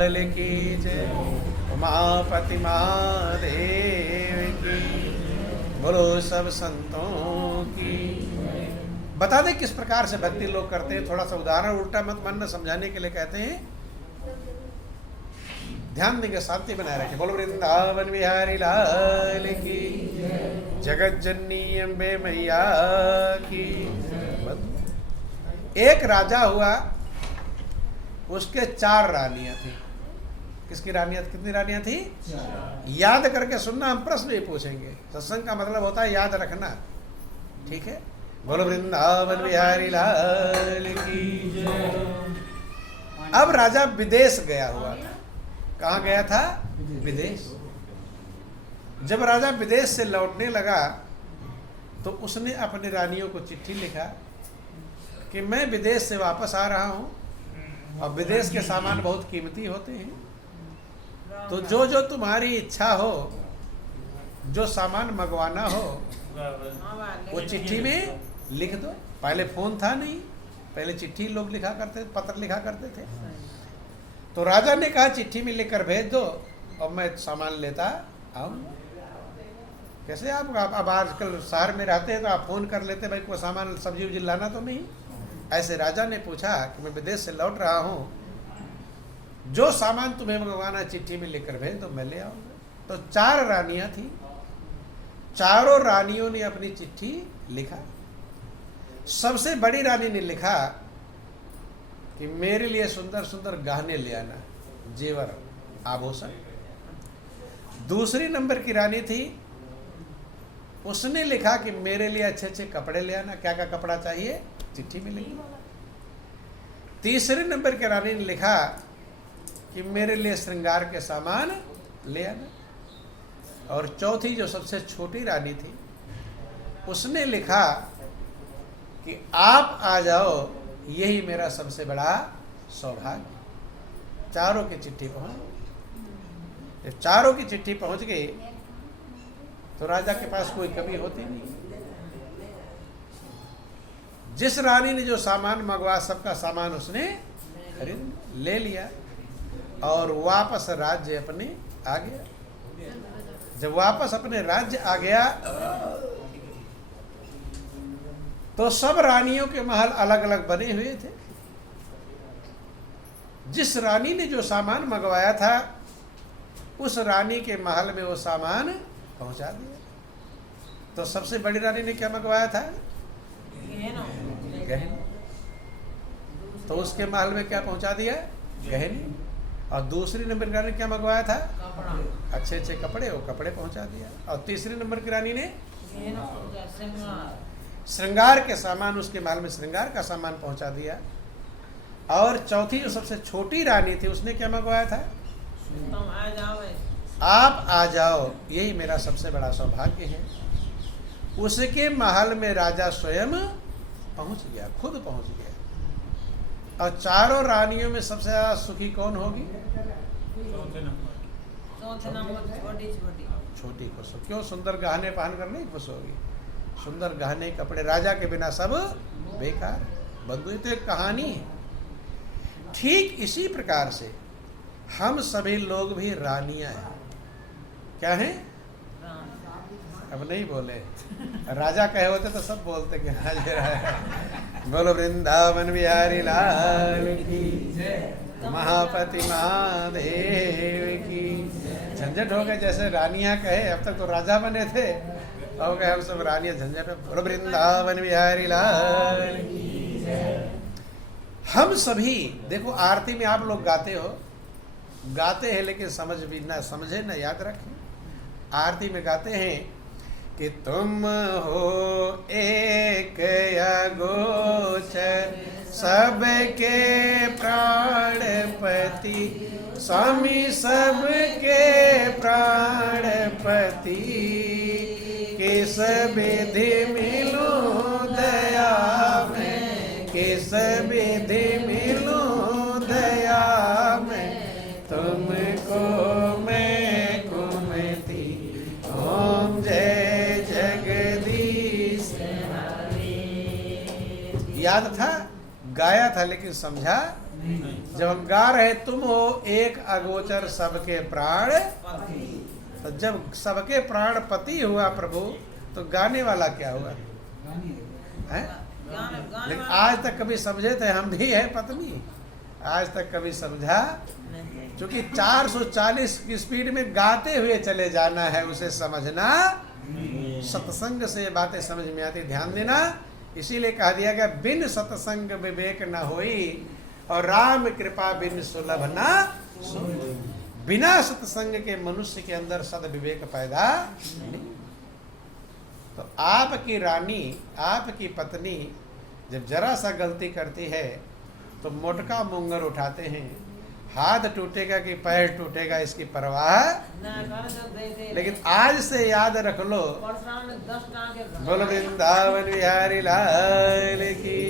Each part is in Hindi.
की जय। उमापति महादेव की। बोलो सब संतों की। बता दे किस प्रकार से भक्ति लोग करते हैं। थोड़ा सा उदाहरण उल्टा मत मन में समझाने के लिए कहते हैं। ध्यान देंगे, शांति बनाए रखें। बोलो वृंदावन बिहारी लाल की। जगत जननी अम्बे मैया की। एक राजा हुआ, उसके 4 रानियां थी। किसकी रानियां? कितनी रानियां थी? याद करके सुनना, हम प्रश्न भी पूछेंगे। सत्संग का मतलब होता है याद रखना, ठीक है। बोलो वृंदावन बिहारी लाल की। अब राजा विदेश गया हुआ था। कहाँ गया था? विदेश। जब राजा विदेश से लौटने लगा तो उसने अपनी रानियों को चिट्ठी लिखा कि मैं विदेश से वापस आ रहा हूँ और विदेश के सामान बहुत कीमती होते हैं, तो जो जो तुम्हारी इच्छा हो, जो सामान मंगवाना हो वो चिट्ठी में लिख दो। पहले फोन था नहीं, पहले चिट्ठी लोग लिखा करते, पत्र लिखा करते थे। तो राजा ने कहा चिट्ठी में लिखकर भेज दो और मैं सामान लेता आऊँ। कैसे आप अब आजकल शहर में रहते हैं तो आप फोन कर लेते, भाई कोई सामान सब्जी उब्जी लाना तो नहीं। ऐसे राजा ने पूछा कि मैं विदेश से लौट रहा हूँ, जो सामान तुम्हें मंगवाना चिट्ठी में लिखकर भेज दो, मैं ले आऊँगा। तो 4 रानियां थी, चारों रानियों ने अपनी चिट्ठी लिखा। सबसे बड़ी रानी ने लिखा कि मेरे लिए सुंदर सुंदर गहने ले आना, जेवर आभूषण। दूसरी नंबर की रानी थी, उसने लिखा कि मेरे लिए अच्छे अच्छे कपड़े ले आना। क्या क्या कपड़ा चाहिए? चिट्ठी में लिखा। तीसरे नंबर की रानी ने लिखा कि मेरे लिए श्रृंगार के सामान ले आना। और चौथी जो सबसे छोटी रानी थी, उसने लिखा कि आप आ जाओ, यही मेरा सबसे बड़ा सौभाग्य। चारों की चिट्ठी पहुंच गई। जब चारों की चिट्ठी पहुंच गई तो राजा के पास कोई कमी होती नहीं। जिस रानी ने जो सामान मंगवा, सबका सामान उसने खरीद ले लिया और वापस राज्य अपने आ गया। जब वापस अपने राज्य आ गया तो सब रानियों के महल अलग अलग बने हुए थे। जिस रानी ने जो सामान मंगवाया था, उस रानी के महल में वो सामान पहुंचा दिया। तो सबसे बड़ी रानी ने क्या मंगवाया था? गहने। तो उसके महल में क्या पहुंचा दिया? गहने। और दूसरी नंबर की रानी ने क्या मंगवाया था? अच्छे अच्छे कपड़े, वो कपड़े पहुंचा दिया। और तीसरी नंबर की रानी ने श्रृंगार के सामान, उसके महल में श्रृंगार का सामान पहुंचा दिया। और चौथी जो सबसे छोटी रानी थी, उसने क्या मंगवाया था? आप आ जाओ, यही मेरा सबसे बड़ा सौभाग्य है। उसके महल में राजा स्वयं पहुंच गया, खुद पहुंच गया। और चारों रानियों में सबसे ज्यादा सुखी कौन होगी? छोटी खुश। क्यों? सुंदर गहने पहन कर नहीं खुश होगी? सुंदर गहने कपड़े, राजा के बिना सब बेकार। बंधु, तो एक कहानी है। ठीक इसी प्रकार से हम सभी लोग भी रानियां हैं। क्या हैं? अब नहीं बोले, राजा कहे होते तो सब बोलते कि हाजिर। बोलो वृंदावन बिहारी लाल की। महापति महादेव की। झंझट हो गए, जैसे रानियां कहे, अब तक तो राजा बने थे, हो गए हम सब रानियां। झंझट। बोलो वृंदावन बिहारी लाल की। हम सभी देखो, आरती में आप लोग गाते हो, गाते हैं लेकिन समझ भी ना समझे ना याद रखें। आरती में गाते हैं कि तुम हो एक अगोचर, सबके प्राणपति, स्वामी सबके प्राणपति, किस विधि मिलूं दया में, किस विधि मिलूं दया में, तुमको मैं कुमति। ओम जय जगदीश। याद था, गाया था, लेकिन समझा जब हम गा रहे तुम हो एक अगोचर सबके प्राण, तो जब सबके प्राण पति हुआ प्रभु, तो गाने वाला क्या हुआ है? लेकिन आज तक कभी समझे थे हम भी है पत्नी? आज तक कभी समझा? क्योंकि 440 की स्पीड में गाते हुए चले जाना है, उसे समझना। सत्संग से बातें समझ में आती, ध्यान देना। इसीलिए कहा दिया गया बिन सत्संग विवेक न होई, और राम कृपा बिन सुलभ न सोई। बिना सत्संग के मनुष्य के अंदर सद विवेक पैदा नहीं। तो आपकी रानी, आपकी पत्नी जब जरा सा गलती करती है तो मोटका मुंगर उठाते हैं, हाथ टूटेगा कि पैर टूटेगा इसकी परवाह, लेकिन आज से याद रख लो, बोलो वृंदावन बिहारी लाल की।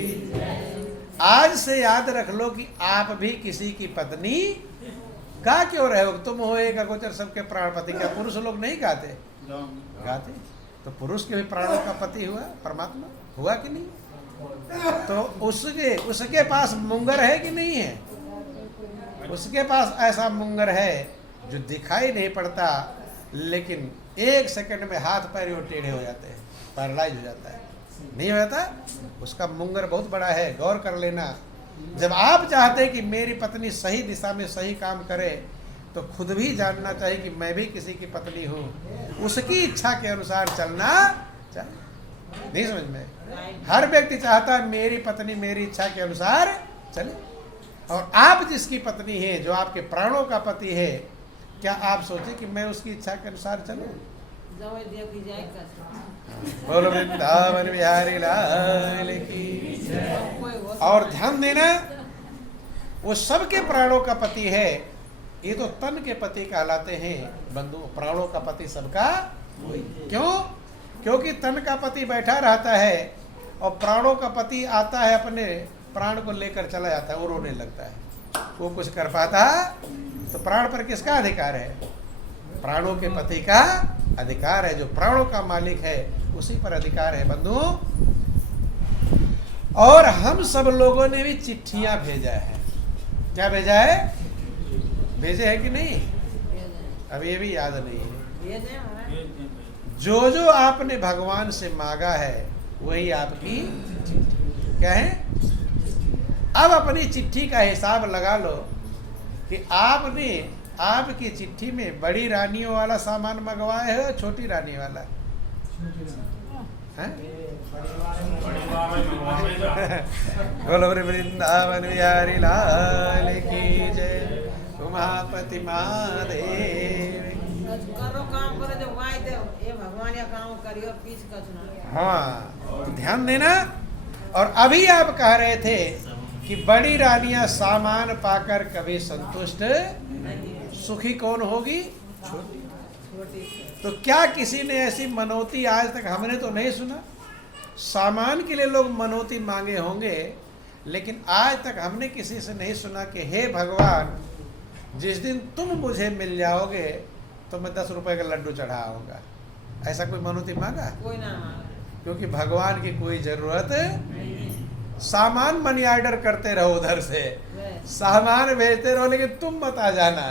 आज से याद रख लो कि आप भी किसी की पत्नी गा क्यों रहे हो? तुम हो एक अगोचर सबके प्राणपति। क्या पुरुष लोग नहीं गाते? गाते। तो पुरुष के भी प्राणों का पति हुआ परमात्मा, हुआ कि नहीं? तो उसके पास मुंगर है कि नहीं है? उसके पास ऐसा मुंगर है जो दिखाई नहीं पड़ता, लेकिन एक सेकंड में हाथ पैर टेढ़े हो जाते हैं, पैरालाइज हो जाता है। नहीं हो जाता? उसका मुंगर बहुत बड़ा है, गौर कर लेना। जब आप चाहते हैं कि मेरी पत्नी सही दिशा में सही काम करे, तो खुद भी जानना चाहिए कि मैं भी किसी की पत्नी हूँ, उसकी इच्छा के अनुसार चलना चाहिए। नहीं समझ में? हर व्यक्ति चाहता है मेरी पत्नी मेरी इच्छा के अनुसार चले, और आप जिसकी पत्नी है, जो आपके प्राणों का पति है, क्या आप सोचे कि मैं उसकी इच्छा के अनुसार चलूं? बोलो वृंदावन बिहारी लाल की। और ध्यान देना, वो सबके प्राणों का पति है। ये तो तन के पति कहलाते हैं बंधु, प्राणों का पति सबका। क्यों? क्योंकि तन का पति बैठा रहता है और प्राणों का पति आता है, अपने प्राण को लेकर चला जाता है, वो रोने लगता है, वो कुछ कर पाता? तो प्राण पर किसका अधिकार है? प्राणों के पति का अधिकार है। जो प्राणों का मालिक है उसी पर अधिकार है बंधु। और हम सब लोगों ने भी चिट्ठियां भेजा है। क्या भेजा है? भेजे है कि नहीं? अब ये भी याद नहीं है। जो जो आपने भगवान से मांगा है वही आपकी क्या है? अब अपनी चिट्ठी का हिसाब लगा लो कि आपने आपकी चिट्ठी में बड़ी रानियों वाला सामान मंगवाया है, छोटी रानी वाला? बोलो वृंदावन बिहारी लाल की जय। उमापति महादेव। करो काम करो, जब वायदे ये भगवान या काम करियो, पीछ कछना। हाँ, तो ध्यान देना। और अभी आप कह रहे थे कि बड़ी रानियां सामान पाकर कभी संतुष्ट, सुखी कौन होगी? छोटी। तो क्या किसी ने ऐसी मनौती आज तक हमने तो नहीं सुना? सामान के लिए लोग मनौती मांगे होंगे, लेकिन आज तक हमने किसी से नहीं सुना कि हे भगवान, जिस दिन तुम मुझे मिल जाओगे तो मैं 10 रुपए का लड्डू चढ़ाऊंगा। ऐसा कोई मनौती मांगा? कोई ना मांगा। क्योंकि भगवान की कोई जरूरत, सामान मनी ऑर्डर करते रहो, उधर से सामान भेजते रहो, लेकिन तुम मत आ जाना,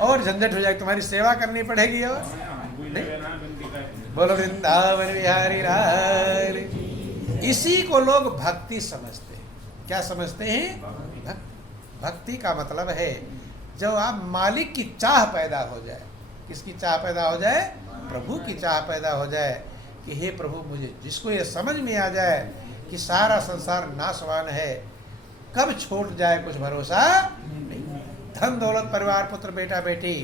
और झंझट हो जाएगी, तुम्हारी सेवा करनी पड़ेगी। और बोलो वृंदावन बिहारी लाल। इसी को लोग भक्ति समझते हैं। क्या समझते हैं? भक्ति का मतलब है जब आप मालिक की चाह पैदा हो जाए। किसकी चाह पैदा हो जाए? प्रभु की चाह पैदा हो जाए कि हे प्रभु, मुझे जिसको ये समझ में आ जाए कि सारा संसार नाशवान है, कब छूट जाए कुछ भरोसा नहीं। धन दौलत परिवार पुत्र बेटा बेटी,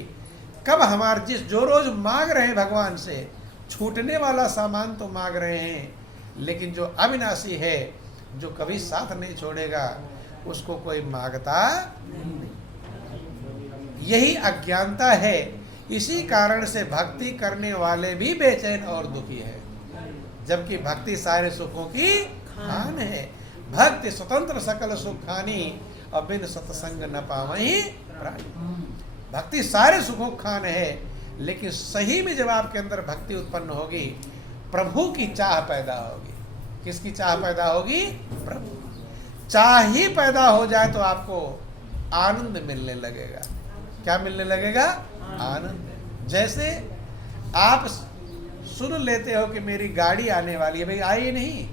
कब हमारे जो रोज मांग रहे हैं भगवान से, छूटने वाला सामान तो मांग रहे हैं, लेकिन जो अविनाशी है, जो कभी साथ नहीं छोड़ेगा, उसको कोई मांगता नहीं। यही अज्ञानता है। इसी कारण से भक्ति करने वाले भी बेचैन और दुखी है, जबकि भक्ति सारे सुखों की खान है। भक्ति स्वतंत्र सकल सुख खानी, और बिन सत्संग न पावहीं प्राणी। भक्ति सारे सुखों खान है, लेकिन सही में जब आपके अंदर भक्ति उत्पन्न होगी, प्रभु की चाह पैदा होगी। किसकी चाह पैदा होगी? प्रभु। चाह ही पैदा हो जाए तो आपको आनंद मिलने लगेगा। क्या मिलने लगेगा? आनंद। जैसे आप सुन लेते हो कि मेरी गाड़ी आने वाली है, भाई आई नहीं,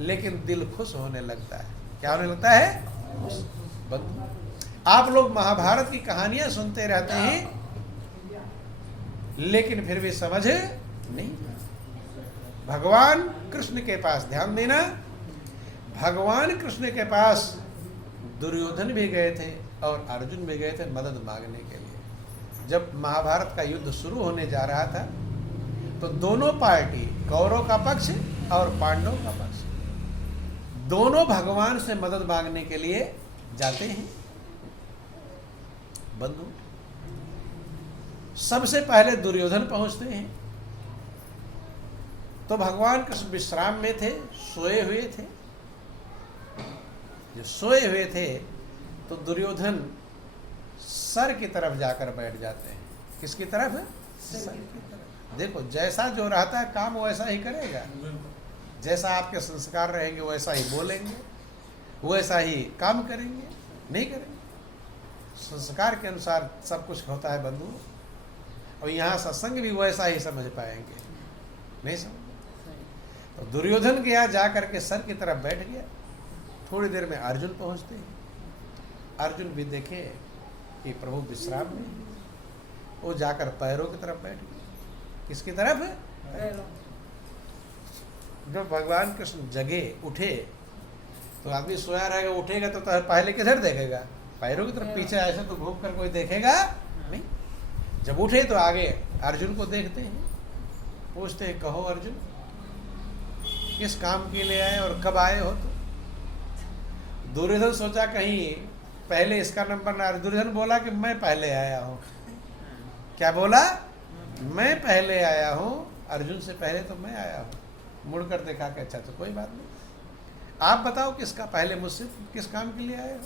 लेकिन दिल खुश होने लगता है। क्या होने लगता है? बंधु, आप लोग महाभारत की कहानियां सुनते रहते हैं, लेकिन फिर भी समझ नहीं। भगवान कृष्ण के पास ध्यान देना, भगवान कृष्ण के पास दुर्योधन भी गए थे और अर्जुन भी गए थे मदद मांगने के लिए। जब महाभारत का युद्ध शुरू होने जा रहा था, तो दोनों पार्टी, कौरव का पक्ष और पांडव का पक्ष, दोनों भगवान से मदद मांगने के लिए जाते हैं। बंधु, सबसे पहले दुर्योधन पहुंचते हैं, तो भगवान कृष्ण विश्राम में थे, सोए हुए थे। जो सोए हुए थे, तो दुर्योधन सर की तरफ जाकर बैठ जाते हैं। किसकी तरफ? सर की तरफ। देखो, जैसा जो रहता है काम वैसा ही करेगा। जैसा आपके संस्कार रहेंगे वैसा ही बोलेंगे, वैसा ही काम करेंगे, नहीं करेंगे। संस्कार के अनुसार सब कुछ होता है बंधु। और यहाँ सत्संग भी वैसा ही समझ पाएंगे, नहीं समझ। तो दुर्योधन गया, जा करके सर की तरफ बैठ गया। थोड़ी देर में अर्जुन पहुंचते हैं। अर्जुन भी देखे कि प्रभु विश्राम में, वो जाकर पैरों की तरफ बैठ गए। किसकी तरफ? जब भगवान कृष्ण जगे, उठे, तो आदमी सोया रहेगा, उठेगा तो पहले किधर देखेगा? पैरों की तरफ। पीछे ऐसे तो घूम कर कोई देखेगा नहीं। जब उठे तो आगे अर्जुन को देखते हैं, पूछते हैं, कहो अर्जुन, किस काम के लिए आए और कब आए हो? तो दुर्योधन सोचा कहीं पहले इसका नंबर ना। दुर्योधन बोला कि मैं पहले आया हूँ। क्या बोला? मैं पहले आया हूँ, अर्जुन से पहले तो मैं आया हूँ। मुड़कर देखा कि अच्छा, तो कोई बात नहीं, आप बताओ किसका पहले, मुझसे किस काम के लिए आए हो?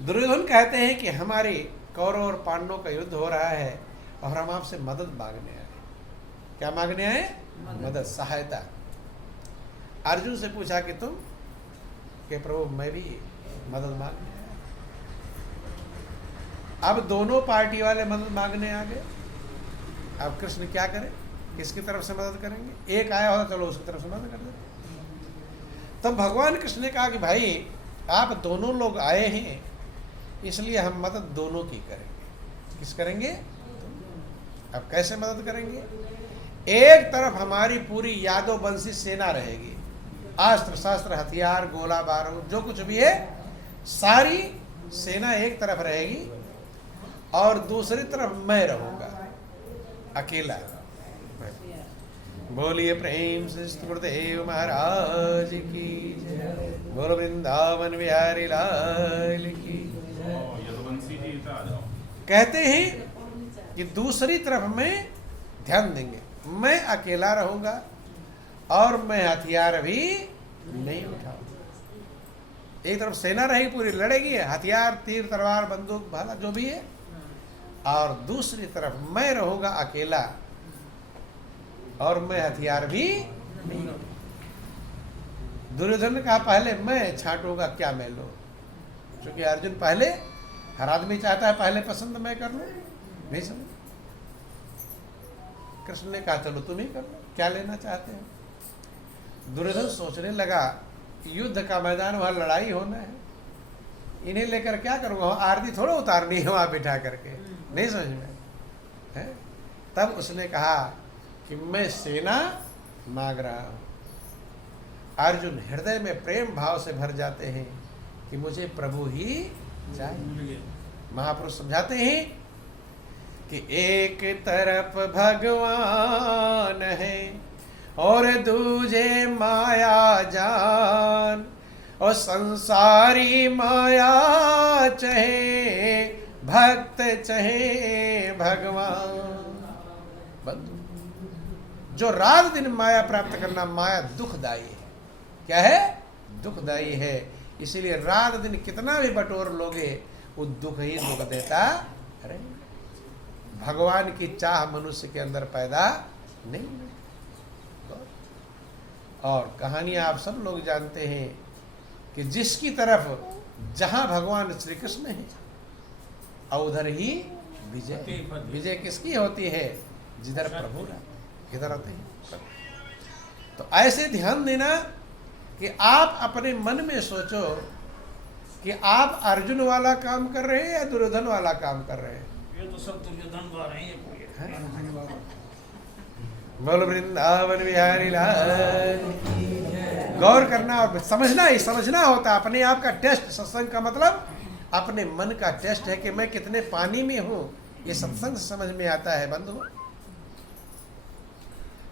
दुर्योधन कहते हैं कि हमारे कौरव और पांडवों का युद्ध हो रहा है और हम आपसे मदद मांगने आए। क्या मांगने आए? मदद, सहायता। अर्जुन से पूछा कि तुम? कि प्रभु मैं भी मदद मांगने आया। अब दोनों पार्टी वाले मदद मांगने आ गए। अब कृष्ण क्या करें? किसकी तरफ से मदद करेंगे? एक आया होता, चलो उसकी तरफ से मदद कर देते। तब भगवान कृष्ण ने कहा कि भाई आप दोनों लोग आए हैं, इसलिए हम मदद दोनों की करेंगे। किस करेंगे? अब कैसे मदद करेंगे? एक तरफ हमारी पूरी यादव वंशी सेना रहेगी, अस्त्र शस्त्र हथियार गोला बारूद जो कुछ भी है, सारी सेना एक तरफ रहेगी, और दूसरी तरफ मैं रहूंगा अकेला। बोलिए प्रेम से गुरुदेव महाराज की जय, बोलो वृंदावन बिहारी लाल की। कहते हैं कि दूसरी तरफ में ध्यान देंगे, मैं अकेला रहूंगा और मैं हथियार भी नहीं उठाऊंगा। एक तरफ सेना रहेगी, पूरी लड़ेगी, हथियार तीर तलवार बंदूक भाला जो भी है, और दूसरी तरफ मैं रहूंगा अकेला और मैं हथियार भी नहीं उठाऊंगा। दुर्योधन ने कहा पहले मैं छांटूंगा, क्या मैं लो? क्योंकि अर्जुन पहले, हर आदमी चाहता है पहले पसंद मैं कर लूं, नहीं समझ। कृष्ण ने कहा चलो तुम ही कर लो, क्या लेना चाहते हो? दुर्योधन सोचने लगा, युद्ध का मैदान, वहां लड़ाई होना है, इन्हें लेकर क्या करूंगा? आरती थोड़ा उतारनी है वहां बिठा करके, नहीं समझ में है। तब उसने कहा कि मैं सेना मांग रहा हूं। अर्जुन हृदय में प्रेम भाव से भर जाते हैं कि मुझे प्रभु ही चाहिए। महापुरुष समझाते हैं कि एक तरफ भगवान है और दूजे माया जान, और संसारी माया चाहे भक्त चाहे भगवान। बंधु, जो रात दिन माया प्राप्त करना, माया दुखदाई है। क्या है? दुखदाई है। इसीलिए रात दिन कितना भी बटोर लोगे, वो दुख ही दुख देता अरे भगवान की चाह मनुष्य के अंदर पैदा नहीं। और कहानियां आप सब लोग जानते हैं कि जिसकी तरफ जहां भगवान श्री कृष्ण है और उधर ही विजय। विजय किसकी होती है? जिधर प्रभु रहते, इधर आते हैं। तो ऐसे ध्यान देना कि आप अपने मन में सोचो कि आप अर्जुन वाला काम कर रहे हैं या दुर्योधन वाला काम कर रहे हैं। ये तो सब दुर्योधन गा रहे हैं पूरे। बोल वृंदावन बिहारी लाल की जय। गौर करना और समझना ही समझना होता अपने आप का टेस्ट। सत्संग का मतलब अपने मन का टेस्ट है कि मैं कितने पानी में हूं। ये सत्संग से समझ में आता है बंधु।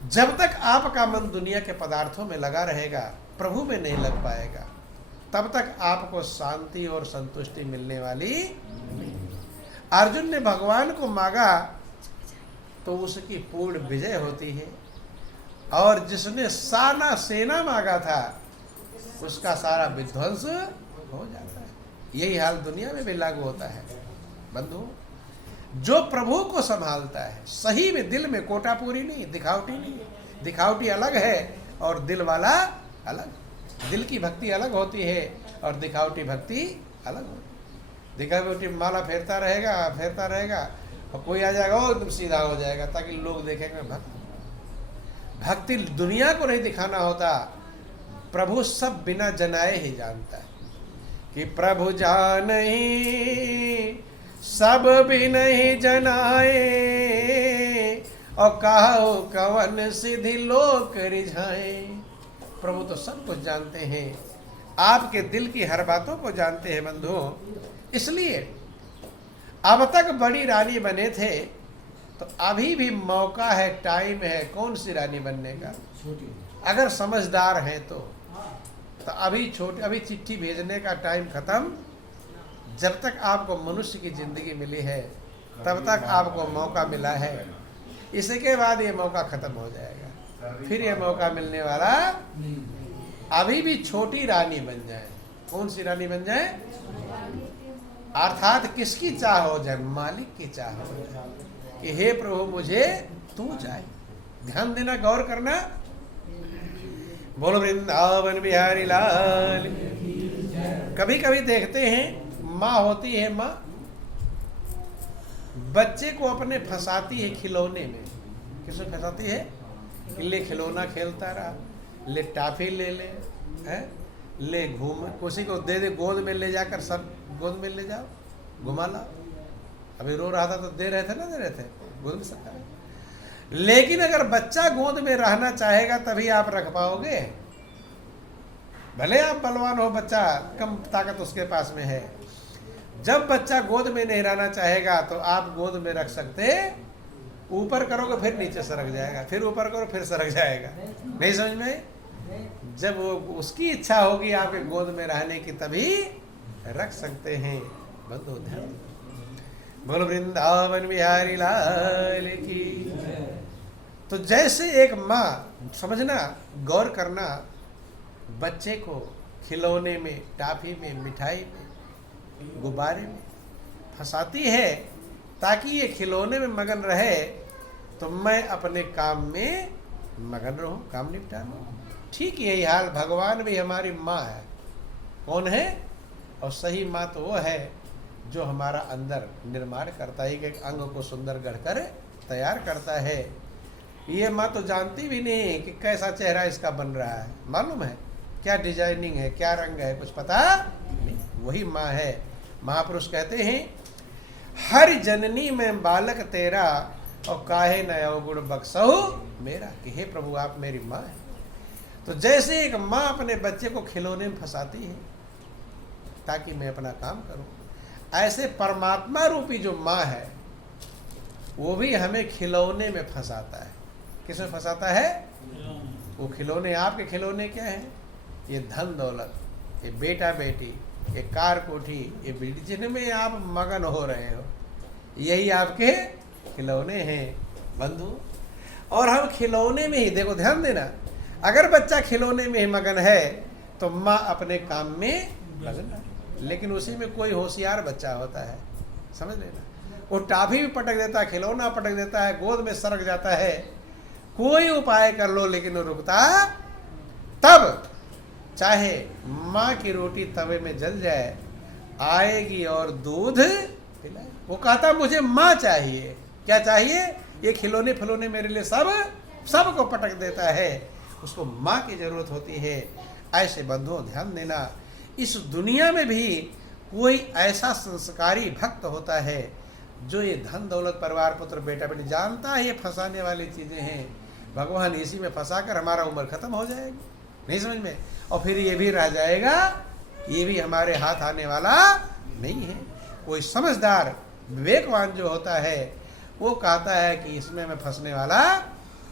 जब तक आपका मन दुनिया के पदार्थों में लगा रहेगा, प्रभु में नहीं लग पाएगा, तब तक आपको शांति और संतुष्टि मिलने वाली नहीं। अर्जुन ने भगवान को मांगा तो उसकी पूर्ण विजय होती है, और जिसने सारा सेना मांगा था उसका सारा विध्वंस हो जाता है। यही हाल दुनिया में भी लागू होता है बंधु। जो प्रभु को संभालता है सही में, दिल में कोटापूरी नहीं, दिखावटी नहीं। दिखावटी अलग है और दिल वाला अलग। दिल की भक्ति अलग होती है और दिखावटी भक्ति अलग होती है। दिखावटी माला फेरता रहेगा और कोई आ जाएगा और एकदम सीधा हो जाएगा ताकि लोग देखेंगे भक्त। भक्ति दुनिया को नहीं दिखाना होता, प्रभु सब बिना जनाए ही जानता है कि प्रभु जानहि सब बिन ही जनाए, और कहो कवन सिद्धि लोक रिझाए। प्रभु तो सब कुछ जानते हैं, आपके दिल की हर बातों को जानते हैं बंधु। इसलिए अब तक बड़ी रानी बने थे तो अभी भी मौका है, टाइम है कौन सी रानी बनने का। अगर समझदार हैं तो अभी छोटे, अभी चिट्ठी भेजने का टाइम खत्म। जब तक आपको मनुष्य की जिंदगी मिली है तब तक आपको मौका मिला है। इसके बाद ये मौका खत्म हो जाएगा, फिर ये मौका मिलने वाला। अभी भी छोटी रानी बन जाए। कौन सी रानी बन जाए? अर्थात किसकी चाह हो जाए? मालिक की चाह हो जाए कि हे प्रभु मुझे तू चाहे। ध्यान देना, गौर करना। बोलो वृंदावन बिहारी लाल। कभी कभी देखते हैं माँ होती है, माँ बच्चे को अपने फंसाती है खिलौने में। किसमें फंसाती है? ले खिलौना खेलता रहा, ले टाफी ले ले, है ले घूम, किसी को दे दे, गोद में ले जाकर, सब गोद में ले जाओ, घुमा ला। अभी रो रहा था तो दे रहे थे ना, दे रहे थे गोद में सकता है। लेकिन अगर बच्चा गोद में रहना चाहेगा तभी आप रख पाओगे। भले आप बलवान हो, बच्चा कम ताकत उसके पास में है। जब बच्चा गोद में नहीं रहना चाहेगा तो आप गोद में रख सकते, ऊपर करोगे फिर नीचे सरक जाएगा, फिर ऊपर करो फिर सरक जाएगा। नहीं समझ में? जब वो उसकी इच्छा होगी आपके गोद में रहने की तभी रख सकते हैं बंधु। ध्यान बोलो वृंदावन बिहारी लाल की। तो जैसे एक माँ, समझना, गौर करना, बच्चे को खिलौने में, टाफी में, मिठाई में, गुब्बारे में फंसाती है ताकि ये खिलौने में मगन रहे तो मैं अपने काम में मगन रहूं, काम निपटा लूं। ठीक यही हाल भगवान भी हमारी माँ है। कौन है? और सही माँ तो वो है जो हमारा अंदर निर्माण करता है, एक अंग को सुंदर गढ़कर तैयार करता है। ये माँ तो जानती भी नहीं कि कैसा चेहरा इसका बन रहा है, मालूम है क्या डिजाइनिंग है, क्या रंग है, कुछ पता नहीं। वही माँ है। महापुरुष कहते हैं हर जननी में बालक तेरा, और काहे न अवगुण बख्सहु मेरा। कि हे प्रभु आप मेरी माँ है। तो जैसे एक माँ अपने बच्चे को खिलौने में फंसाती है ताकि मैं अपना काम करूं, ऐसे परमात्मा रूपी जो माँ है वो भी हमें खिलौने में फंसाता है। किसमें फंसाता है? वो खिलौने, आपके खिलौने क्या है? ये धन दौलत, ये बेटा बेटी, ये कार कोठी, ये बिल्डिंग, जिनमें आप मगन हो रहे हो, यही आपके खिलौने हैं बंधु। और हम खिलौने में ही, देखो ध्यान देना, अगर बच्चा खिलौने में ही मगन है तो माँ अपने काम में मगन है। लेकिन उसी में कोई होशियार बच्चा होता है, समझ लेना, वो टाफी भी पटक देता है, खिलौना पटक देता है, गोद में सरक जाता है, कोई उपाय कर लो लेकिन वो रुकता। तब चाहे माँ की रोटी तवे में जल जाए आएगी और दूध पिलाएगी। वो कहता मुझे माँ चाहिए। क्या चाहिए? ये खिलौने खिलौने मेरे लिए सबको पटक देता है, उसको माँ की जरूरत होती है। ऐसे बंधुओं ध्यान देना, इस दुनिया में भी कोई ऐसा संस्कारी भक्त होता है जो ये धन दौलत परिवार पुत्र बेटा बेटी जानता है ये फंसाने वाली चीजें हैं, भगवान इसी में फंसाकर हमारा उम्र खत्म हो जाएगी, नहीं समझ में, और फिर ये भी रह जाएगा, ये भी हमारे हाथ आने वाला नहीं है। कोई समझदार विवेकवान जो होता है वो कहता है कि इसमें मैं फंसने वाला,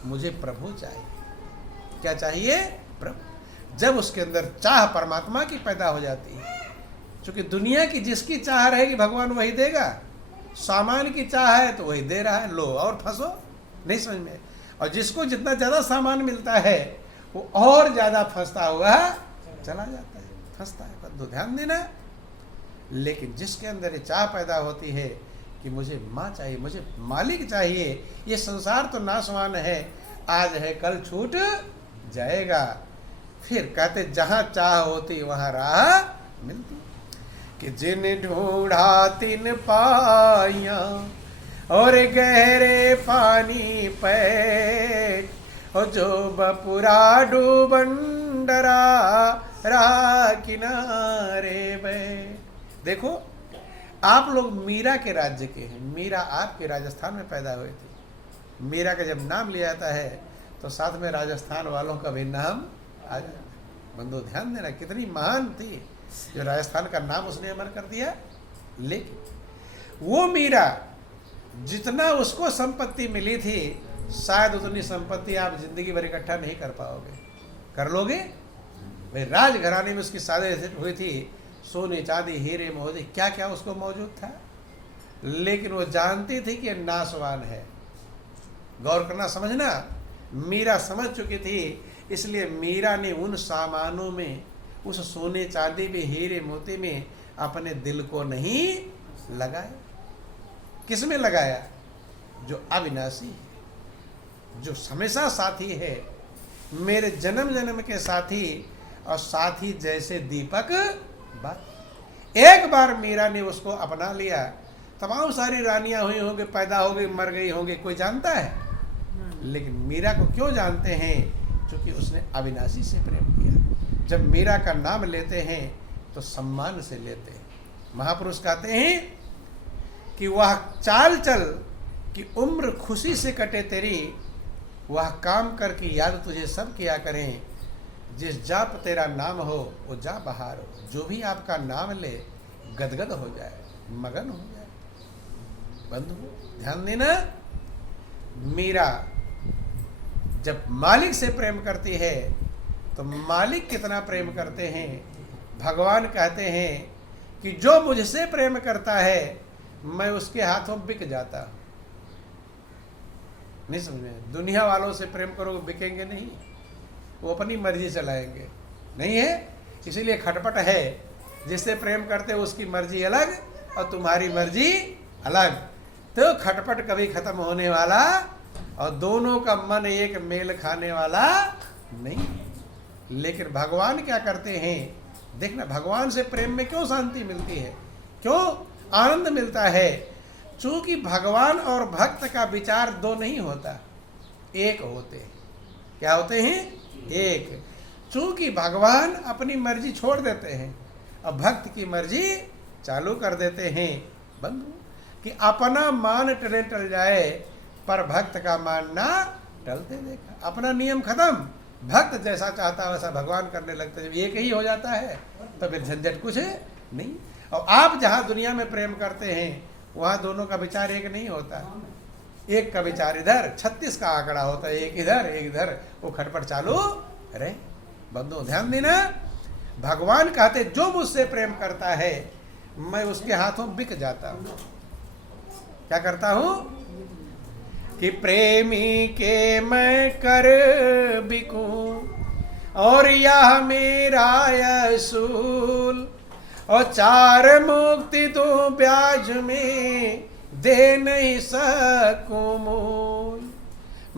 मुझे प्रभु चाहिए। क्या चाहिए? प्रभु। जब उसके अंदर चाह परमात्मा की पैदा हो जाती है, क्योंकि दुनिया की जिसकी चाह रहेगी भगवान वही देगा, सामान की चाह है तो वही दे रहा है, लो और फंसो, नहीं समझ में। और जिसको जितना ज्यादा सामान मिलता है वो और ज्यादा फंसता हुआ चला जाता है, फंसता है। पर ध्यान देना, लेकिन जिसके अंदर ये चाह पैदा होती है कि मुझे माँ चाहिए, मुझे मालिक चाहिए, ये संसार तो नाशवान है, आज है कल छूट जाएगा। फिर कहते जहां चाह होती वहां राह मिलती, कि जिन ढूंढा तिन पाया और गहरे पानी पैठ, और जो बपुरा डूबंडरा रा किनारे बैठ। देखो आप लोग मीरा के राज्य के हैं, मीरा आपके राजस्थान में पैदा हुए थे। मीरा का जब नाम लिया जाता है तो साथ में राजस्थान वालों का भी नाम आ जाता है। बंधु ध्यान देना, कितनी महान थी जो राजस्थान का नाम उसने अमर कर दिया। लेकिन वो मीरा, जितना उसको संपत्ति मिली थी, शायद उतनी संपत्ति आप जिंदगी भर इकट्ठा नहीं कर पाओगे। कर लोगे? भाई राजघराने में उसकी शादी हुई थी, सोने चांदी हीरे मोती क्या क्या उसको मौजूद था, लेकिन वो जानती थी कि नाशवान है। गौर करना, समझना, मीरा समझ चुकी थी, इसलिए मीरा ने उन सामानों में, उस सोने चांदी में हीरे मोती में अपने दिल को नहीं लगाया। किस में लगाया? जो अविनाशी है, जो हमेशा साथी है, मेरे जन्म जन्म के साथी, और साथी जैसे दीपक बात। एक बार मीरा ने उसको अपना लिया, तमाम सारी रानियां हुई होंगी, पैदा हो गई, मर गई होंगी, कोई जानता है? लेकिन मीरा को क्यों जानते हैं? क्योंकि उसने अविनाशी से प्रेम किया। जब मीरा का नाम लेते हैं तो सम्मान से लेते हैं। महापुरुष कहते हैं कि वह चाल चल कि उम्र खुशी से कटे तेरी, वह काम कर की याद तुझे सब किया करें, जिस जाप तेरा नाम हो वो जा बहार हो। जो भी आपका नाम ले गदगद हो जाए, मगन हो जाए। बंधु ध्यान देना, मीरा जब मालिक से प्रेम करती है तो मालिक कितना प्रेम करते हैं। भगवान कहते हैं कि जो मुझसे प्रेम करता है मैं उसके हाथों बिक जाता। नहीं समझे? दुनिया वालों से प्रेम करोगे बिकेंगे नहीं, वो अपनी मर्जी चलाएंगे, नहीं है? इसीलिए खटपट है, जिससे प्रेम करते हो उसकी मर्जी अलग और तुम्हारी मर्जी अलग, तो खटपट कभी खत्म होने वाला और दोनों का मन एक मेल खाने वाला नहीं। लेकिन भगवान क्या करते हैं? देखना, भगवान से प्रेम में क्यों शांति मिलती है, क्यों आनंद मिलता है? चूंकि भगवान और भक्त का विचार दो नहीं होता, एक होते हैं। क्या होते हैं? एक। चूंकि भगवान अपनी मर्जी छोड़ देते हैं और भक्त की मर्जी चालू कर देते हैं। बंधु कि अपना मान टले टल जाए पर भक्त का मान ना टलते देखा। अपना नियम खत्म, भक्त जैसा चाहता वैसा भगवान करने लगता। जब एक ही हो जाता है तो फिर झंझट कुछ है नहीं। और आप जहाँ दुनिया में प्रेम करते हैं वहाँ दोनों का विचार एक नहीं होता। एक का विचार इधर, 36 का आंकड़ा होता है, एक इधर एक इधर, वो खटपट चालू रहे। बंधु ध्यान देना, भगवान कहते जो मुझसे प्रेम करता है मैं उसके हाथों बिक जाता हूँ। क्या करता हूँ? कि प्रेमी के मैं कर बिकूं और यह मेरा असूल, और चार मुक्ति दूं ब्याज में दे नहीं सकूं मूल।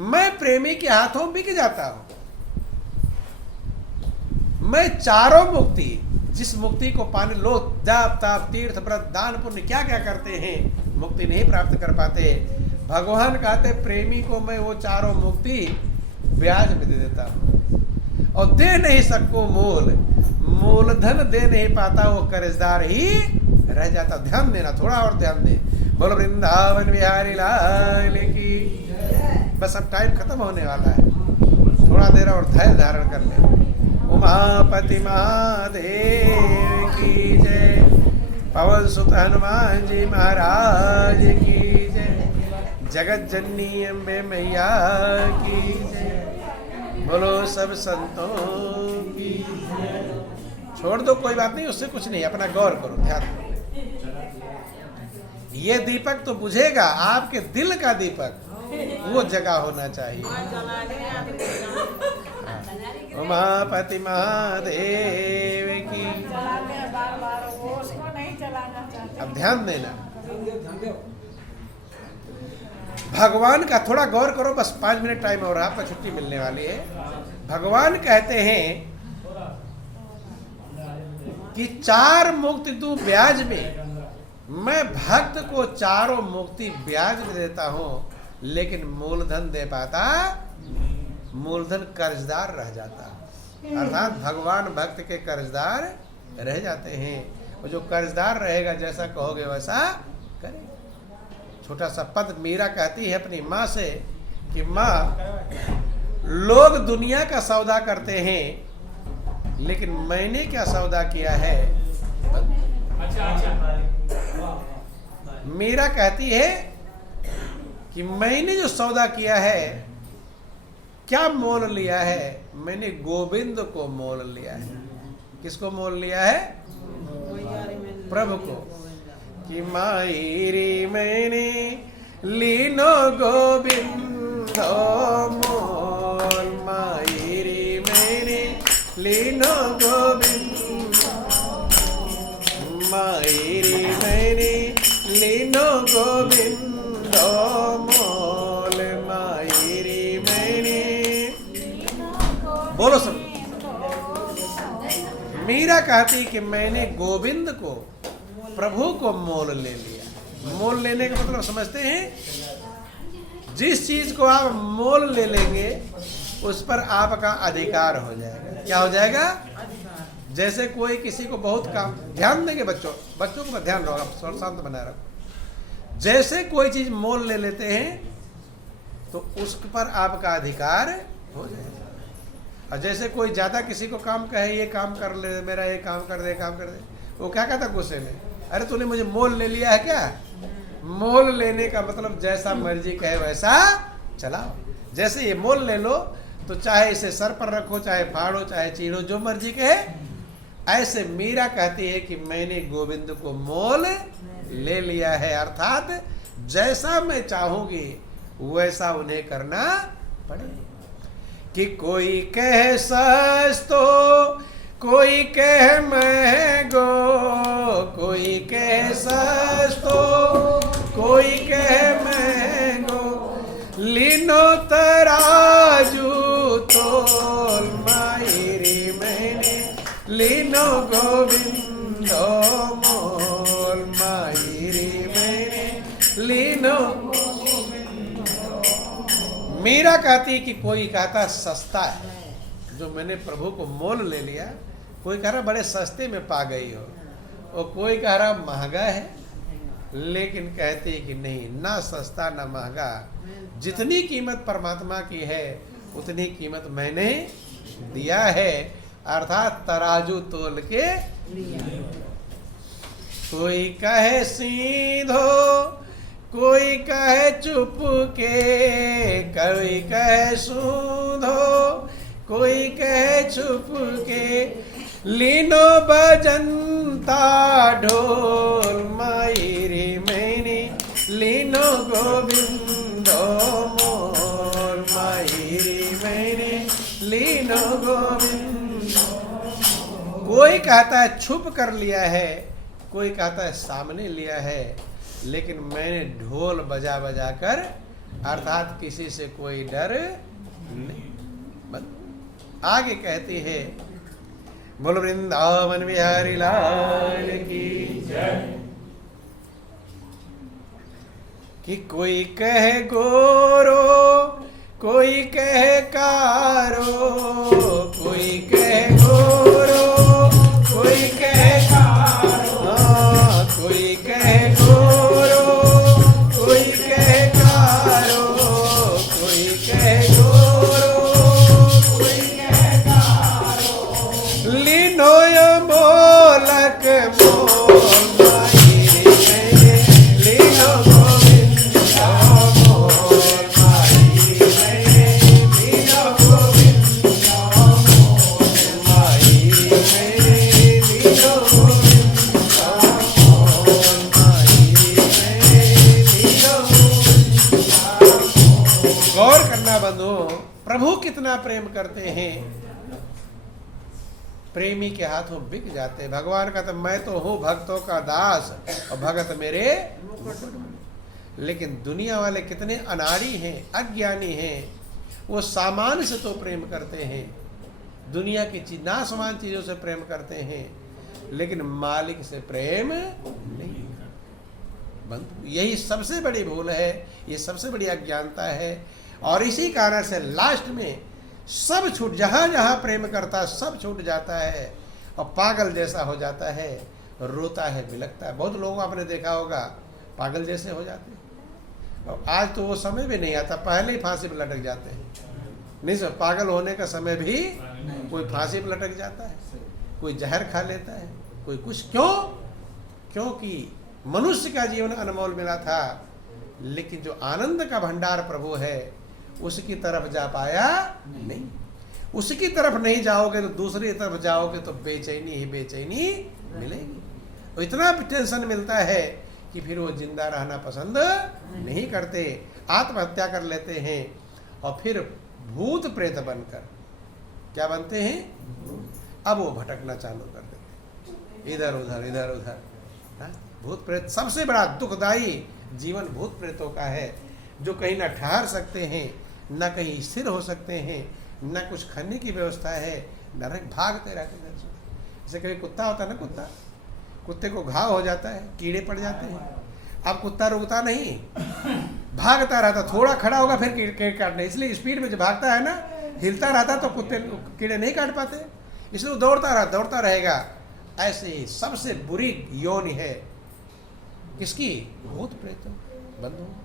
मैं प्रेमी के हाथों बिक जाता हूं। मैं चारों मुक्ति, जिस मुक्ति को पाने लोग जाप ताप तीर्थ व्रत दान पुण्य क्या क्या करते हैं, मुक्ति नहीं प्राप्त कर पाते। भगवान कहते प्रेमी को मैं वो चारों मुक्ति ब्याज में दे देता हूँ, और दे नहीं सबको मूलधन दे नहीं पाता, वो कर्जदार ही रह जाता। ध्यान देना, थोड़ा और ध्यान दे। बोलो वृंदावन बिहारी लाल की। बस अब टाइम खत्म होने वाला है, थोड़ा देर और धैर्य धारण कर ले। उमापति महादेव की जय, पवन सुत हनुमान जी महाराज की जय, जगत जननी अम्बे मैया की जय, बोलो सब संतों की जय। छोड़ दो, कोई बात नहीं, उससे कुछ नहीं, अपना गौर करो, ध्यान करो। ये दीपक तो बुझेगा, आपके दिल का दीपक वो जगह होना चाहिए। उमापति महादेव की। अब ध्यान देना, भगवान का थोड़ा गौर करो। बस 5 मिनट टाइम और आपका छुट्टी मिलने वाली है। भगवान कहते हैं कि 4 मुक्ति तू ब्याज में, मैं भक्त को चारों मुक्ति ब्याज में देता हूं, लेकिन मूलधन दे पाता, मूलधन कर्जदार रह जाता। अर्थात भगवान भक्त के कर्जदार रह जाते हैं। और जो कर्जदार रहेगा जैसा कहोगे वैसा करे। छोटा सा पद मीरा कहती है अपनी माँ से कि माँ, लोग दुनिया का सौदा करते हैं, लेकिन मैंने क्या सौदा किया है। मीरा कहती है कि मैंने जो सौदा किया है, क्या मोल लिया है, मैंने गोविंद को मोल लिया है। किसको मोल लिया है? प्रभु को। कि मायरी मैंने लीनो गोविंद मोल, मायरी मैंने लीनो गोविंद, मायरी मैंने लीनो गोविंद मोल, मायरी मैंने। बोलो सब। मीरा कहती कि मैंने गोविंद को, प्रभु को मोल ले लिया। मोल लेने का मतलब समझते हैं, जिस चीज को आप मोल ले लेंगे उस पर आपका अधिकार हो जाएगा। क्या हो जाएगा? जैसे कोई किसी को बहुत काम, ध्यान देंगे बच्चों को ध्यान रखो, शांत बनाए रखो। जैसे कोई चीज मोल ले लेते हैं तो उस पर आपका अधिकार हो जाएगा। और जैसे कोई ज्यादा किसी को काम कहे, ये काम कर ले, मेरा ये काम कर दे, काम कर दे, वो क्या कहता गुस्से में, अरे तूने मुझे मोल ले लिया है क्या? मोल लेने का मतलब जैसा मर्जी कहे वैसा चलाओ। जैसे ये मोल ले लो तो चाहे इसे सर पर रखो, चाहे फाड़ो, चाहे चीरो, जो मर्जी कहे। ऐसे मीरा कहती है कि मैंने गोविंद को मोल ले लिया है, अर्थात जैसा मैं चाहूंगी वैसा उन्हें करना पड़ेगा। कि कोई कहे सस्तो, कोई कहे महंगो, कोई कहे सस्तो, कोई कहे महंगो, लीनो तराजू तोल, मायरी मैंने लीनो गोविंद मोल, मायरी मैंने लीनो। मीरा कहती कि कोई कहता सस्ता है जो मैंने प्रभु को मोल ले लिया, कोई कह रहा बड़े सस्ते में पा गई हो, और कोई कह रहा महंगा है। लेकिन कहती कि नहीं, ना सस्ता ना महंगा, जितनी कीमत परमात्मा की है उतनी कीमत मैंने दिया है, अर्थात तराजू तोल के लिया। कोई कहे सीधो, कोई कहे चुप के, कोई कहे सूधो, कोई कहे छुप के, लीनो बजंता ढोल, मायरी मैंने लीनो गोविंद मोल, मायरी मैंने लीनो गोविंद। कोई कहता है छुप कर लिया है, कोई कहता है सामने लिया है, लेकिन मैंने ढोल बजा बजा कर, अर्थात किसी से कोई डर नहीं। आगे कहती है बोल वृंदावन बिहारी लाल की जय। कि कोई कहे गोरो, कोई कहे कारो, कोई कहे गोरो, कोई कहे कारो, कोई कहे गोरो, कोई कहे कारो, कोई कहे गोरो, कोई कहे कारो। लीनो यो मोलक मोल माही रे, लीनो गोविंद मोल माही रे, लीनो गोविंद मोल माही रे, लीनो गोविंद मोल माही रे, लीनो गोविंद। गौर करना बंधु, प्रभु कितना प्रेम करते हैं। प्रेमी के हाथों बिक जाते। भगवान का तो मैं तो हूं भक्तों का दास और भगत मेरे। लेकिन दुनिया वाले कितने अनाड़ी हैं, अज्ञानी हैं। वो सामान से तो प्रेम करते हैं, दुनिया की चीज नासमान चीजों से प्रेम करते हैं, लेकिन मालिक से प्रेम नहीं। बंधु, यही सबसे बड़ी भूल है, ये सबसे बड़ी अज्ञानता है। और इसी कारण से लास्ट में सब छूट, जहां जहां प्रेम करता सब छूट जाता है और पागल जैसा हो जाता है, रोता है, बिलखता है। बहुत लोगों को आपने देखा होगा पागल जैसे हो जाते हैं। और आज तो वो समय भी नहीं आता, पहले ही फांसी पर लटक जाते हैं। नहीं सर, पागल होने का समय भी कोई फांसी पर लटक जाता है, कोई जहर खा लेता है, कोई कुछ। क्यों? क्योंकि मनुष्य का जीवन अनमोल मिला था, लेकिन जो आनंद का भंडार प्रभु है उसकी तरफ जा पाया नहीं। उसकी तरफ नहीं जाओगे तो दूसरी तरफ जाओगे तो बेचैनी ही बेचैनी मिलेगी। तो इतना टेंशन मिलता है कि फिर वो जिंदा रहना पसंद नहीं करते, आत्महत्या कर लेते हैं और फिर भूत प्रेत बनकर क्या बनते हैं, अब वो भटकना चालू कर देते, इधर उधर इधर उधर। भूत प्रेत सबसे बड़ा दुखदाई जीवन भूत प्रेतों का है, जो कहीं ना ठहर सकते हैं, न कहीं स्थिर हो सकते हैं, न कुछ खाने की व्यवस्था है, न भागते रहते हैं। जैसे कभी कुत्ता होता है ना, कुत्ते को घाव हो जाता है, कीड़े पड़ जाते हैं। अब कुत्ता रुकता नहीं, भागता रहता, थोड़ा खड़ा होगा फिर कीड़े काटने, इसलिए स्पीड में जो भागता है ना, हिलता रहता तो कुत्ते कीड़े नहीं काट पाते, इसलिए दौड़ता रहेगा। ऐसे ही सबसे बुरी योनि है किसकी? भूत प्रेत। बंधु